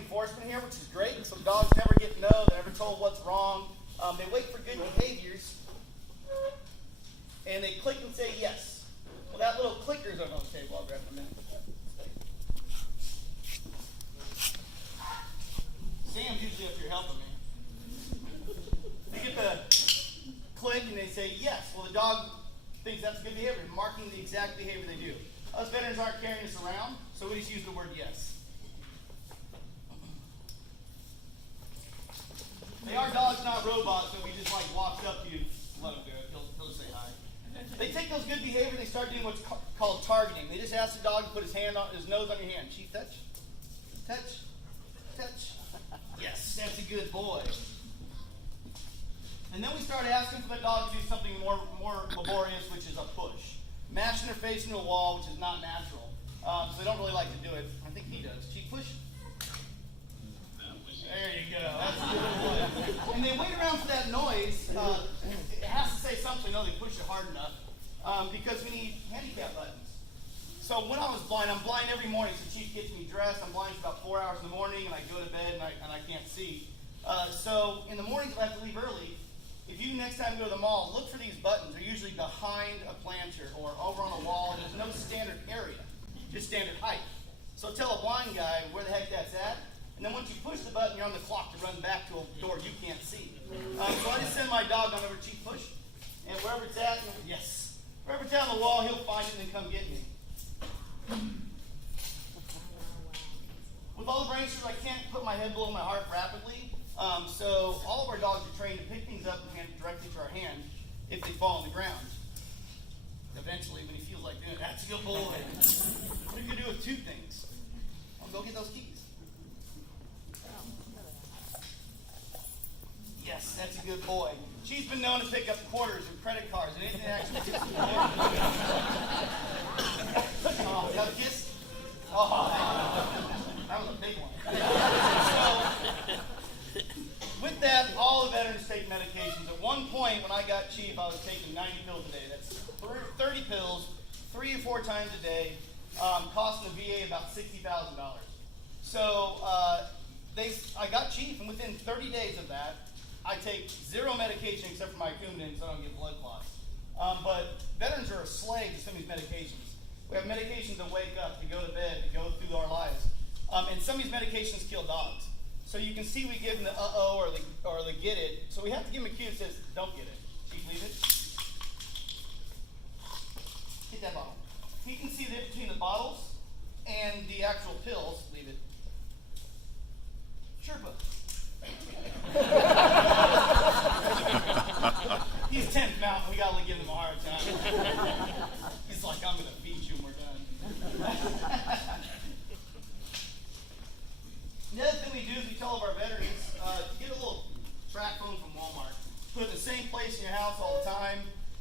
reinforcement here, which is great. So dogs never get no, they're never told what's wrong. They wait for good behaviors, and they click and say yes. Well, that little clicker is on the table. I'll grab it in a minute. Sam's usually up here helping me. They get the click and they say yes. Well, the dog thinks that's good behavior, marking the exact behavior they do. Us veterans aren't carrying this around, so we just use the word yes. They are dogs, not robots, so we just like walks up to you, let him do it. He'll just say hi. They take those good behavior, they start doing what's called targeting. They just ask the dog to put his nose on your hand. Chief, touch, touch, touch. Yes, that's a good boy. And then we start asking for the dog to do something more laborious, which is a push. Mashing their face into a wall, which is not natural. So they don't really like to do it. I think he does. Chief, push. There you go. That's a good boy. And they wait around for that noise. It has to say something. No, they push it hard enough because we need handicap buttons. So when I was blind, I'm blind every morning. So Chief gets me dressed. I'm blind for about 4 hours in the morning, and I go to bed and I can't see. So in the mornings, I have to leave early. If you next time go to the mall, look for these buttons. They're usually behind a planter or over on a wall. There's no standard area, just standard height. So tell a blind guy where the heck that's at. And then once you push the button, you're on the clock to run back to a door you can't see. So I just send my dog on over to Chief Push. And wherever it's at, yes. Wherever it's on the wall, he'll find it and then come get me. With all the brain surgery, I can't put my head below my heart rapidly. So all of our dogs are trained to pick things up and hand it directly to our hand if they fall on the ground. Eventually, when he feels like doing it, that's a good boy. What you can do with two things. Go get those keys. Yes, that's a good boy. She's been known to pick up quarters or credit cards and anything that actually gets the Oh, you got a kiss? Oh, that was a big one. So, with that, all the veterans take medications. At one point, when I got Chief, I was taking 90 pills a day. That's 30 pills, 3 or 4 times a day, costing the VA about $60,000. So I got Chief, and within 30 days of that, I take 0 medication except for my Coumadin so I don't get blood clots. But veterans are a slave to some of these medications. We have medications to wake up, to go to bed, to go through our lives. And some of these medications kill dogs. So you can see we give them the uh-oh or the get it. So we have to give them a cue that says, don't get it. Chief, leave it. Get that bottle. You can see the difference between the bottles and the actual pills. Leave it. Sherpa. He's 10th Mountain. We got to give him a hard time. He's like, I'm going to beat you when we're done. The other thing we do is we tell all of our veterans to get a little track phone from Walmart. Put it in the same place in your house all the time.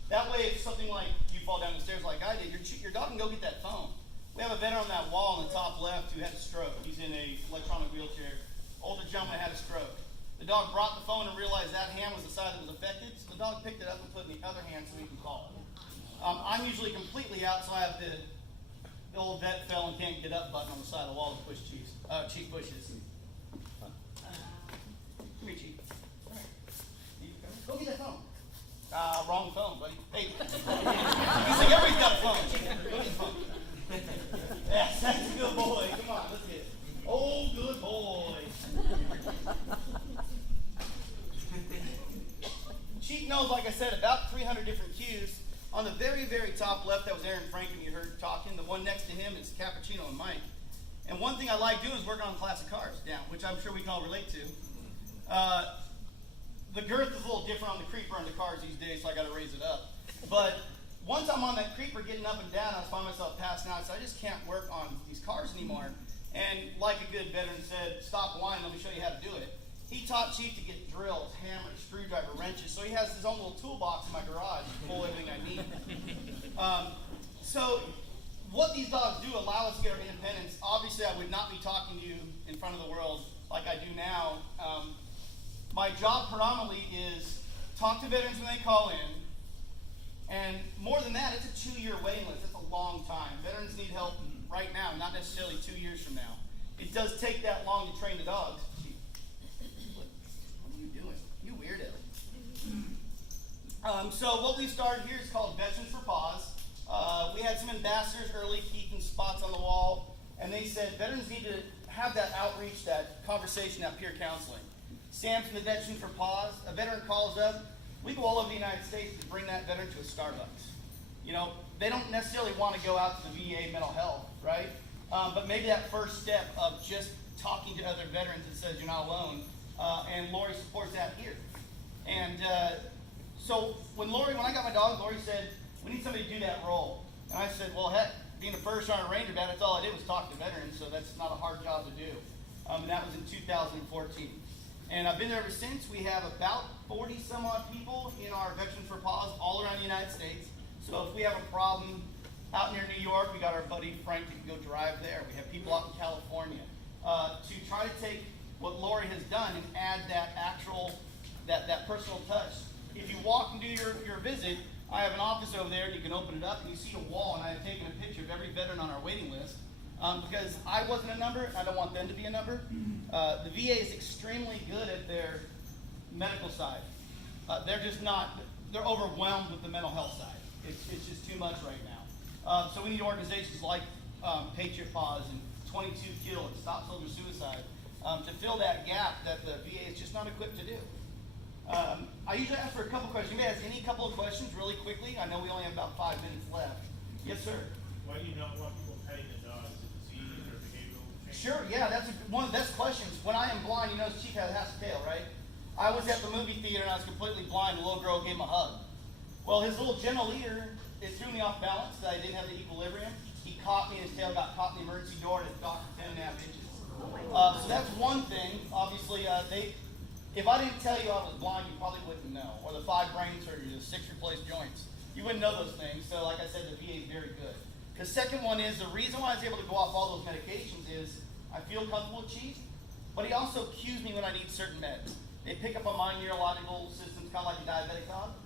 That way, if something like you fall down the stairs like I did, your dog can go get that phone. We have a veteran on that wall in the top left who had a stroke. He's in an electronic wheelchair. Older gentleman had a stroke. The dog brought the phone and realized that hand was the side that was affected, so the dog picked it up and put it in the other hand so he can call. I'm usually completely out, so I have the old vet fell and can't get up button on the side of the wall to push Chief pushes. Come here, Chief. Go get that phone. Wrong phone, buddy. Hey. He's like, everybody's got a phone. Chief, go get the phone. Yes, that's a good boy. Come on, let's get it. Oh, good boy. Chief knows, like I said, about 300 different cues. On the very, very top left, that was Aaron Franklin you heard talking. The one next to him is Cappuccino and Mike. And one thing I like doing is working on classic cars down, which I'm sure we can all relate to. The girth is a little different on the creeper and the cars these days, so I got to raise it up. But once I'm on that creeper getting up and down, I find myself passing out, so I just can't work on these cars anymore. And like a good veteran said, stop whining, let me show you how to do it. He taught Chief to get drills, hammers, screwdriver, wrenches, so he has his own little toolbox in my garage full of everything I need. So what these dogs do allow us to get our independence. Obviously, I would not be talking to you in front of the world like I do now. My job predominantly is talk to veterans when they call in. And more than that, it's a 2-year waiting list. It's a long time. Veterans need help right now, not necessarily 2 years from now. it does take that long to train the dogs. What are you doing? You weirdo. So what we started here is called Veterans for Paws. We had some ambassadors early keeping spots on the wall, and they said veterans need to have that outreach, that conversation, that peer counseling. Sam from the Veterans for Paws, a veteran calls up. We go all over the United States to bring that veteran to a Starbucks. You know, they don't necessarily want to go out to the VA mental health, right? But maybe that first step of just talking to other veterans that says you're not alone, and Lori supports that here. And so when I got my dog, Lori said, we need somebody to do that role. And I said, well, heck, being a first sergeant ranger, that's all I did was talk to veterans, so that's not a hard job to do. And that was in 2014. And I've been there ever since. We have about 40 some odd people in our Veterans for Paws all around the United States. So if we have a problem out near New York, we got our buddy Frank who can go drive there. We have people out in California to try to take what Lori has done and add that that personal touch. If you walk and do your visit, I have an office over there, and you can open it up, and you see a wall, and I have taken a picture of every veteran on our waiting list because I wasn't a number, and I don't want them to be a number. The VA is extremely good at their medical side. They're just not, they're overwhelmed with the mental health side. It's just too much right now. So we need organizations like Patriot Paws and 22 Kill and Stop Soldier Suicide to fill that gap that the VA is just not equipped to do. I usually ask for a couple questions. You may ask any couple of questions really quickly. I know we only have about 5 minutes left. Yes, sir. Why do you not want people petting the dogs? Is it disease or behavioral change? Sure, yeah, that's one of the best questions. When I am blind, you know, Chief has a tail, right? I was at the movie theater and I was completely blind. The little girl gave him a hug. Well, his little gentle leader, it threw me off balance because I didn't have the equilibrium. He caught me, and his tail got caught in the emergency door, and it docked 10.5 inches. So that's one thing. Obviously, if I didn't tell you I was blind, you probably wouldn't know. Or the 5 brain surgery, the 6 replaced joints. You wouldn't know those things. So like I said, the VA is very good. The second one is, the reason why I was able to go off all those medications is I feel comfortable with Chief, but he also cues me when I need certain meds. They pick up on my neurological systems, kind of like a diabetic dog.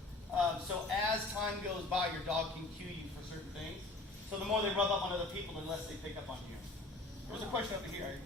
So as time goes by, your dog can cue you for certain things. So the more they rub up on other people, the less they pick up on you. There was a question over here.